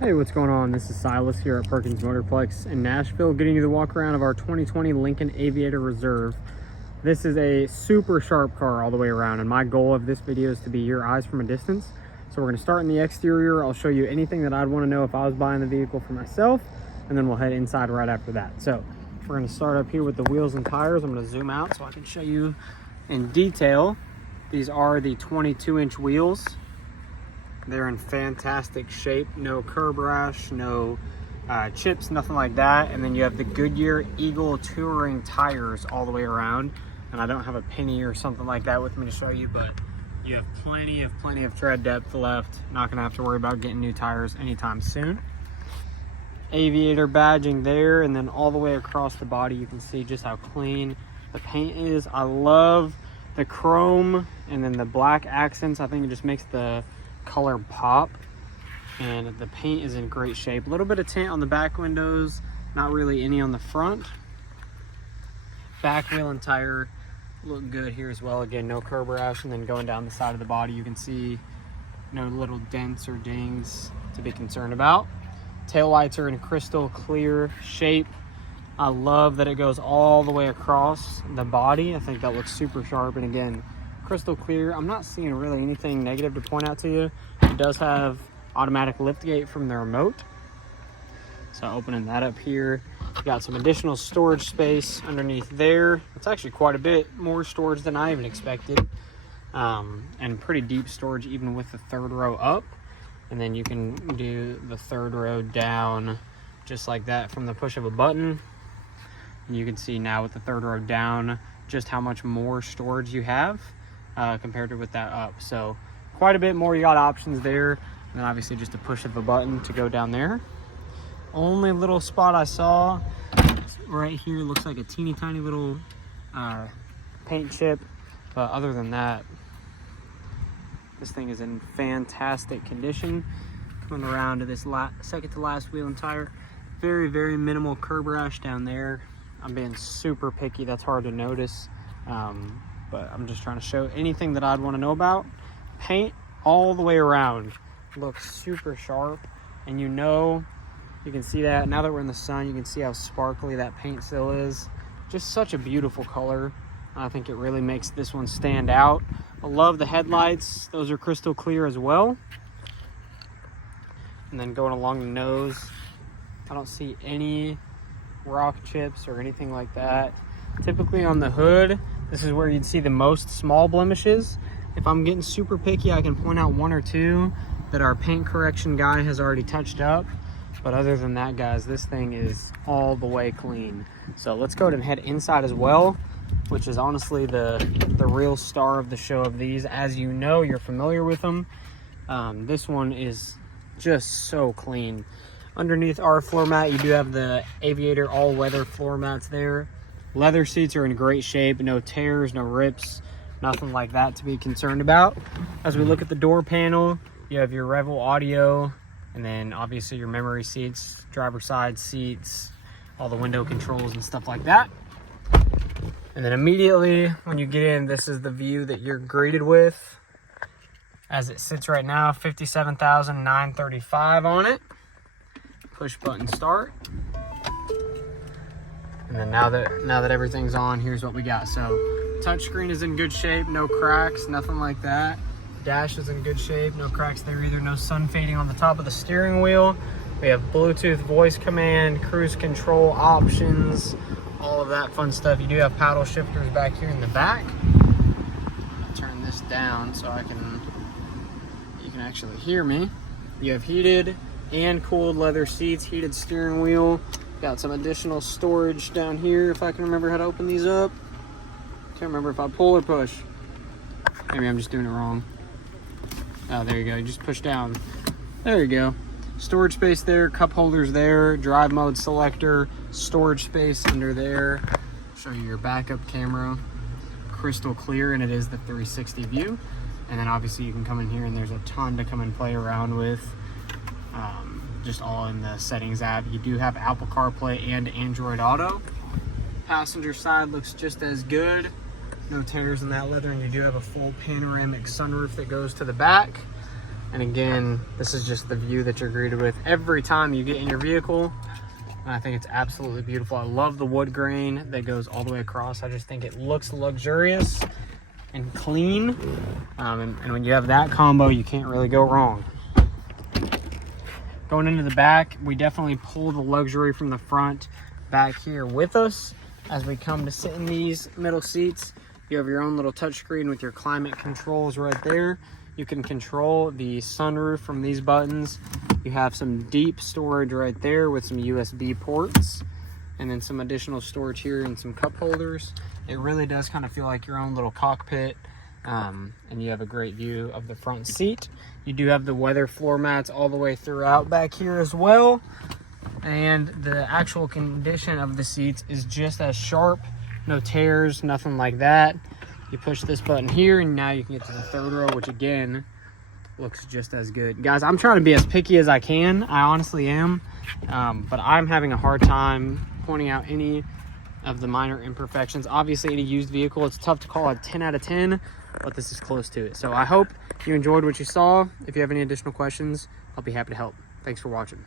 Hey, what's going on? This is Silas here at Perkins Motorplex in Nashville, getting you the walk around of our 2020 Lincoln Aviator Reserve. This is a super sharp car all the way around, and my goal of this video is to be your eyes from a distance. So we're going to start in the exterior. I'll show you anything that I'd want to know if I was buying the vehicle for myself, and then we'll head inside right after that. So we're going to start up here with the wheels and tires. I'm going to zoom out so I can show you in detail. These are the 22-inch wheels. They're in fantastic shape, no curb rash, no chips, nothing like that. And then you have the Goodyear Eagle touring tires all the way around. And I don't have a penny or something like that with me to show you, but you have plenty of tread depth left. Not gonna have to worry about getting new tires anytime soon. Aviator badging there, and then all the way across the body you can see just how clean the paint is. I love the chrome and then the black accents. I think it just makes the color pop, and the paint is in great shape. A little bit of tint on the back windows, not really any on the front. Back wheel and tire look good here as well. Again, no curb rash, and then going down the side of the body you can see no little dents or dings to be concerned about. Tail lights are in crystal clear shape. I love that it goes all the way across the body. I think that looks super sharp, and again, crystal clear. I'm not seeing really anything negative to point out to you. It does have automatic lift gate from the remote, so opening that up here, you got some additional storage space underneath there. It's actually quite a bit more storage than I even expected, and pretty deep storage even with the third row up. And then you can do the third row down just like that from the push of a button. And you can see now with the third row down just how much more storage you have compared to with that up. So quite a bit more. You got options there, and then obviously just a push of a button to go down there. Only little spot I saw right here looks like a teeny tiny little paint chip, but other than that, this thing is in fantastic condition. Coming around to this second to last wheel and tire, very minimal curb rash down there. I'm being super picky, that's hard to notice, but I'm just trying to show anything that I'd want to know about. Paint all the way around looks super sharp, and you can see that now that we're in the sun. You can see how sparkly that paint still is. Just such a beautiful color. I think it really makes this one stand out. I love the headlights. Those are crystal clear as well. And then going along the nose, I don't see any rock chips or anything like that. Typically on the hood, this is where you'd see the most small blemishes. If I'm getting super picky, I can point out one or two that our paint correction guy has already touched up. But other than that, guys, this thing is all the way clean. So let's go ahead and head inside as well, which is honestly the real star of the show of these. As you know, you're familiar with them. This one is just so clean. Underneath our floor mat, you do have the Aviator all-weather floor mats there. Leather seats are in great shape, no tears, no rips, nothing like that to be concerned about. As we look at the door panel, you have your Revel audio, and then obviously your memory seats, driver side seats, all the window controls and stuff like that. And then immediately when you get in, this is the view that you're greeted with. As it sits right now, 57,935 on it. Push button start. And then now that everything's on, here's what we got. So touchscreen is in good shape, no cracks, nothing like that. Dash is in good shape, no cracks there either. No sun fading on the top of the steering wheel. We have Bluetooth voice command, cruise control options, all of that fun stuff. You do have paddle shifters back here in the back. I'll turn this down so you can actually hear me. You have heated and cooled leather seats, heated steering wheel. Got some additional storage down here if I can remember how to open these up. Can't remember if I pull or push. Maybe I'm just doing it wrong. Oh, there you go. You just push down. There you go. Storage space there, cup holders there, drive mode selector, storage space under there. Show you your backup camera. Crystal clear, and it is the 360 view. And then obviously you can come in here and there's a ton to come and play around with. Just all in the settings app. You do have Apple CarPlay and Android Auto. Passenger side looks just as good. No tears in that leather, and you do have a full panoramic sunroof that goes to the back. And again, this is just the view that you're greeted with every time you get in your vehicle. And I think it's absolutely beautiful. I love the wood grain that goes all the way across. I just think it looks luxurious and clean. And when you have that combo, you can't really go wrong. Going into the back, we definitely pull the luxury from the front back here with us as we come to sit in these middle seats. You have your own little touchscreen with your climate controls right there. You can control the sunroof from these buttons. You have some deep storage right there with some USB ports, and then some additional storage here and some cup holders. It really does kind of feel like your own little cockpit, and you have a great view of the front seat. You do have the weather floor mats all the way throughout back here as well. And the actual condition of the seats is just as sharp. No tears, nothing like that. You push this button here and now you can get to the third row, which again looks just as good. Guys, I'm trying to be as picky as I can. I honestly am. But I'm having a hard time pointing out any of the minor imperfections. Obviously, any used vehicle, it's tough to call a 10 out of 10, but this is close to it. So I hope you enjoyed what you saw. If you have any additional questions, I'll be happy to help. Thanks for watching.